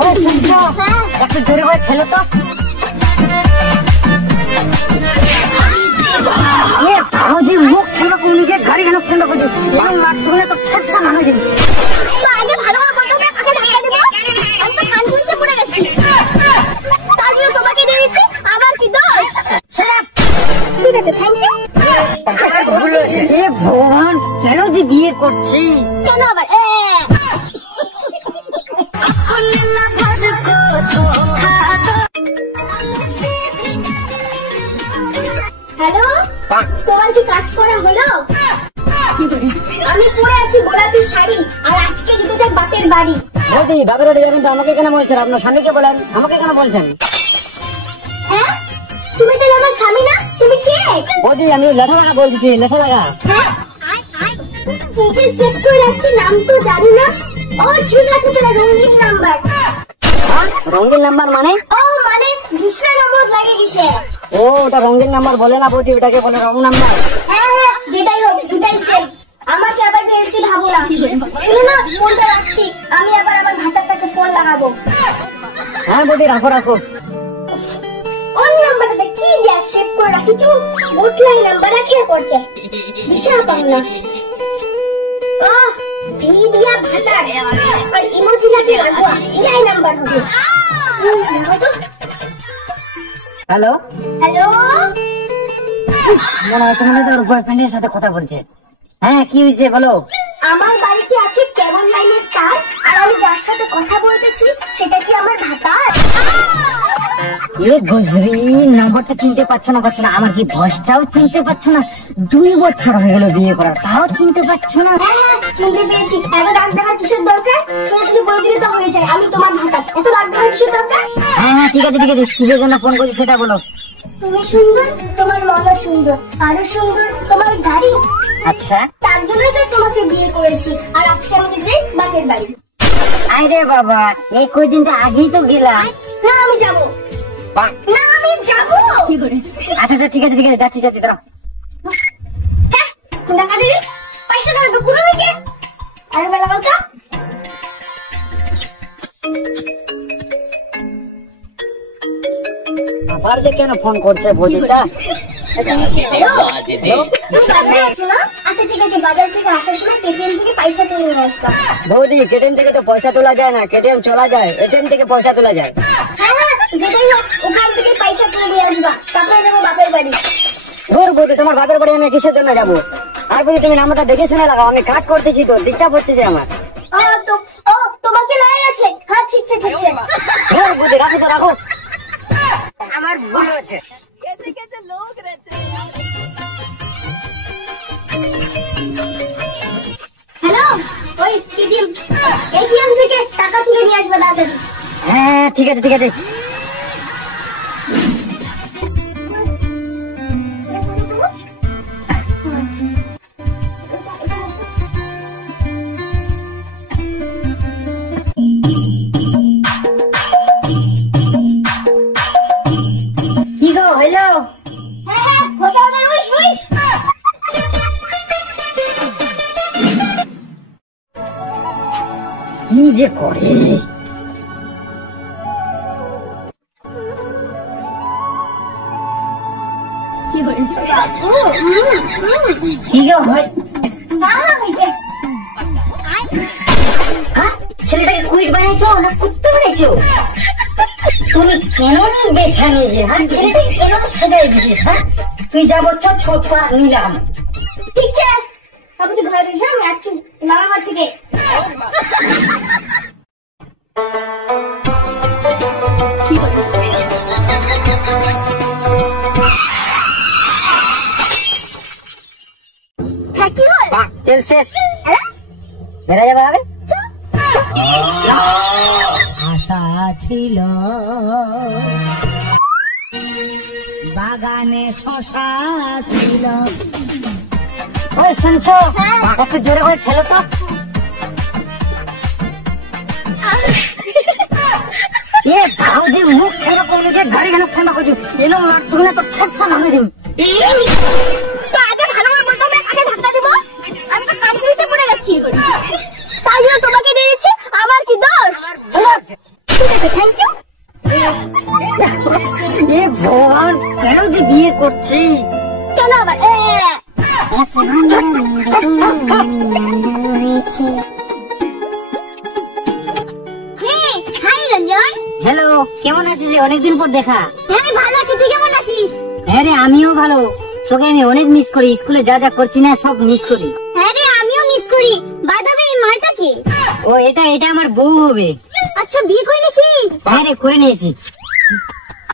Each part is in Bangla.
ও শুনছো, একটু জোরে করে খেলো তো। ভাউজি মুখ ঠান্ডা করে নিজে গাড়ি কেন ঠান্ডা করছি, এবং মারছো না তো ছেঁচা ভাঙা দিন। আগে ভালো করে বলতে হবে, আগে ধাক্কা দেবো। আমি তো কনফিউজে পড়ে গেছি, তার জন্য তোমাকে দিয়ে দিচ্ছি। আবার কি দোষ? ঠিক আছে, থ্যাংক ইউ। এ ভগবান, কেন যে বিয়ে করছি? কেন আবার? হ্যালো, তোমার কি কাজ করা হলো? আমি পরে আছি গোলাপি শাড়ি, আর আজকে যেতে চাই বাপের বাড়ি। বৌদি, বাপের বাড়ি যাবেন তো আমাকে কেন বলছেন? আপনার স্বামীকে বলেন, আমাকে কেন বলছেন? হ্যাঁ, তুমি তো আমার স্বামী না, তুমি কে? বৌদি, আমি লেখা লাগা বলছি, লেখা লাগা। হ্যাঁ, কি যে সেভ করে রাখছি, নাম তো জানি না। ও ঠিক আছে, তাহলে রঙিন নাম্বার। রঙিন নাম্বার মানে? ও মানে দুসরা নম্বর লাগে কিসে? ও, ওটা রঙিন নাম্বার বলে না বৌদি, ওটাকে বলে রং নাম্বার। হ্যাঁ হ্যাঁ, যেটাই হোক, দুটাই সেভ। আমাকে আবার বেশি ভাবো না। শুনো না, ফোনটা রাখছি, আমি আবার আমার ভাতারটাকে ফোন লাগাবো। হ্যাঁ বৌদি, রাখো রাখো। ওর নাম্বারটা কি দিয়া সেভ করে রাখিছো? বুটলাই নাম্বার রাখিয়া করছে, বিশাল পাগলা। ভি দিয়া ভাতার আর ইমোজি আছে রাখবা, ইলাই নাম্বার হবে। হ্যালো হ্যালো, মনে হচ্ছে ওর বয়ফ্রেন্ডের সাথে কথা বলছে। হ্যাঁ, কি হয়েছে বলো? আমার বাড়িতে আছে কেবল লাইনের তার, আর আমি যার সাথে কথা বলতেছি সেটা কি আমার ভাতার? এ গুজরি, নাম্বারটা চিনতে পারছো না? আমার কি ভয়েসটাও চিনতে পারছো না? 2 বছর হয়ে গেল বিয়ে করা, তাও চিনতে পারছো না? হ্যাঁ হ্যাঁ, চিনতে পেরেছি। এত রাগ দেখার কিসের দরকার? শুধু বলে দিলে তো হয়ে যায় আমি তোমার ভাতার। এত রাগ দেখার কিসের দরকার? হ্যাঁ হ্যাঁ, ঠিক আছে ঠিক আছে, কিসের জন্য ফোন করছি সেটা বলো। তুমি সুন্দর, তোমার মনও সুন্দর, আরো সুন্দর তোমার গাড়ি। আচ্ছা, তার জন্যই তো তোমাকে বিয়ে করেছি, আর আজকে আমি যাই বাপের বাড়ি। আরে বাবা, এই কয়দিন তো আগেই তো গেলাম। না আমি যাবো না, আমি যাবো। আচ্ছা আচ্ছা, ঠিক আছে ঠিক আছে, যাচ্ছি যাচ্ছি, দাঁড়াও। হ্যাঁ, টাকা দিদি, পয়সা টাকা তো পুরো নাকি? আর বেলা বলতো আবার যে কেন ফোন করছে বৌদিটা? আচ্ছা ঠিক আছে, বাজার থেকে আসার সময় কেটিএম থেকে পয়সা তুলে নিয়ে আসবা। বৌদি, কেটিএম থেকে তো পয়সা তোলা যায় না, কেটিএম চলা যায়, এটিএম থেকে পয়সা তোলা যায়। হ্যাঁ হ্যাঁ, যেটাই হোক, ওখান থেকে পয়সা তুলে নিয়ে আসবা, তারপরে যাবো বাপের বাড়ি। ধুর বৌদি, তোমার বাপের বাড়ি আমি কিসের জন্য যাবো? আর বৌদি, তুমি নাম্বারটা দেখে শুনে লাগাও, আমি কাজ করতেছি তো, ডিস্টার্ব হচ্ছে যে আমার। ও তোমাকে লাই আছে? হ্যাঁ ঠিকছে ঠিকছে। ধুর বৌদি, রাখো তো রাখো, আমার ভুল হচ্ছে। হ্যালো, ওই এটিএম থেকে টাকা তুলে নিয়ে আসবে তাড়াতাড়ি। হ্যাঁ ঠিক আছে ঠিক আছে। কি গো হইলো? হ্যাঁ হ্যাঁ, হোতা রুইস রুইস। কি যে করে? কি গো হয়? ছেলেটাকে কুইট বানাইছো না কুত্তে বানাইছো? তুমি কেন বেছা নিয়ে? হ্যাঁ, ছেলেটাকে কেন সাজাই দিছিস? হ্যাঁ, তুই যা বলছো ছোট নিলাম। ঠিক আছে, আমি তো ঘরে এসে আমি আসছি মামার থেকে। হ্যাঁ কি বল? তেল শেষ, বেড়া যাবে হবে। আশা ছিল বাগানে শশা ছিল। ওই শুনছো, একটু জোরে করে খেলো তো। এ ভাউজির মুখ ঠান্ডা করে দিয়ে গাড়ি কেন ঠান্ডা করছো? এলো মারছো না তো ছেঁচা ভাঙে দিন। তো আগে ভালো করে বলতে হবে, আগে ধাক্কা দিব। আমি তো কনফিউজে পড়ে গেছি, তাই জন্য তোমাকে দিয়ে দিচ্ছি। আমার কি দোষ? ঠিক আছে, থ্যাংক ইউ। এ ভগবান, কেন যে বিয়ে করছি? কেন আবার হাই রঞ্জন। হ্যালো, কেমন আছিস রে? অনেকদিন পর দেখা। হ্যাঁ আমি ভালো আছি, তুই কেমন আছিস? হ্যাঁ রে, আমিও ভালো। তোকে আমি অনেক মিস করি, স্কুলে যা যা করছি না সব মিস করি। হ্যাঁ রে, আমিও মিস করি। বাই দ্য ওয়ে, এই মালটা কে? ও এটা আমার বউ হবে। আচ্ছা, বিয়ে করে নিয়েছিস? হ্যাঁ রে, করে নিয়েছি।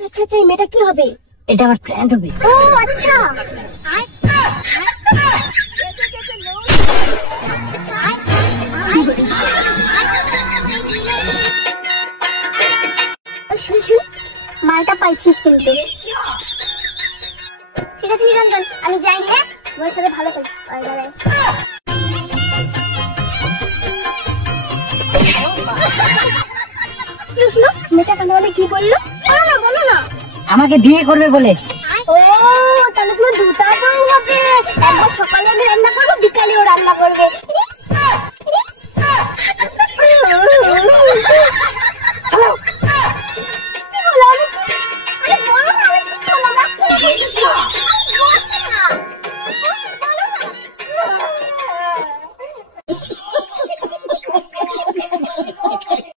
আচ্ছা আচ্ছা, এই মেয়েটা কি হবে? এটা আমার ফ্রেন্ড হবে। ও আচ্ছা। শুন শুন, মালটা পাইছিস কিন্তু। ঠিক আছে নিরঞ্জন, আমি যাই। হ্যাঁ, তোমার সাথে ভালো থাকছি। মেয়েটা কেন বলে, কি বললো? বলো না বলো না। আমাকে বিয়ে করবে বলে।